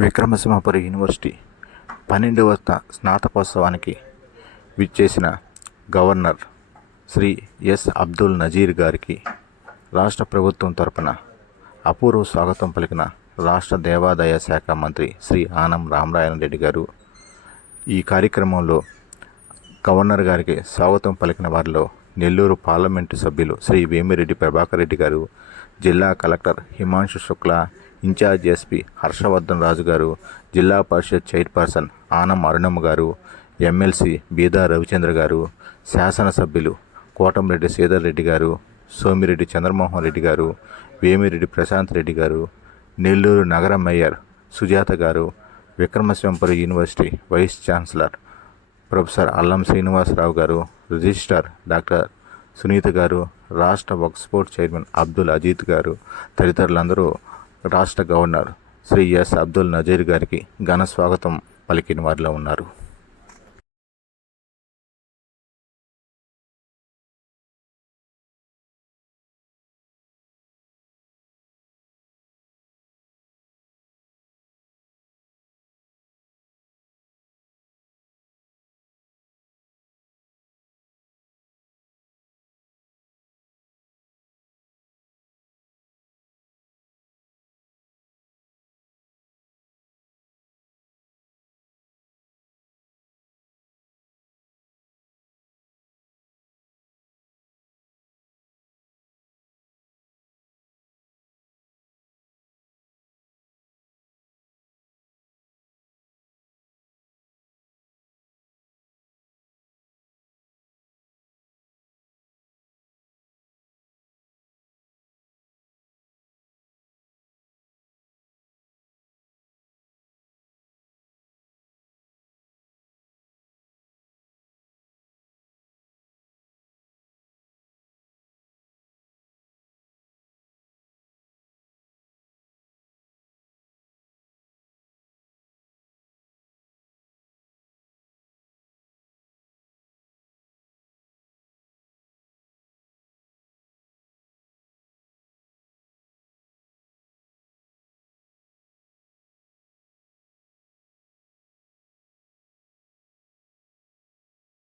Vikrama Simhapuri university 12వ స్నాతకోత్సవానికి విచ్చేసిన governor Shri S Abdul Nazir గారికి రాష్ట్ర ప్రభుత్వం తరపున అపూర్వ స్వాగతం పలికిన రాష్ట్ర దేవాదాయ శాఖ మంత్రి శ్రీ ఆనం రామనారాయణ రెడ్డి గారు. ఈ కార్యక్రమంలో గవర్నర్ గారికి స్వాగతం పలికిన వారిలో నెల్లూరు పార్లమెంటు సభ్యులు శ్రీ వేమిరెడ్డి ప్రభాకర్ రెడ్డి గారు, జిల్లా collector Himanshu Shukla, incharge SP Harshavardhan Raju గారు, జిల్లా పరిషత్ చైర్పర్సన్ ఆనం అరుణమ్మ గారు, ఎమ్మెల్సీ బీదా రవిచంద్ర గారు, శాసనసభ్యులు కోటంరెడ్డి శ్రీధర్ రెడ్డి గారు, సోమిరెడ్డి చంద్రమోహన్ రెడ్డి గారు, వేమిరెడ్డి ప్రశాంత్ రెడ్డి గారు, నెల్లూరు నగర mayor Sujatha garu, Vikrama Simhapuri university vice chancellor professor Allam Srinivasa Rao garu, registrar doctor Sunitha garu, రాష్ట్ర వక్ఫ్ బోర్డ్ చైర్మన్ అబ్దుల్ అజీజ్ గారు తదితరులందరూ రాష్ట్ర గవర్నర్ శ్రీ ఎస్ అబ్దుల్ నజీర్ గారికి ఘన స్వాగతం పలికిన వారిలో ఉన్నారు.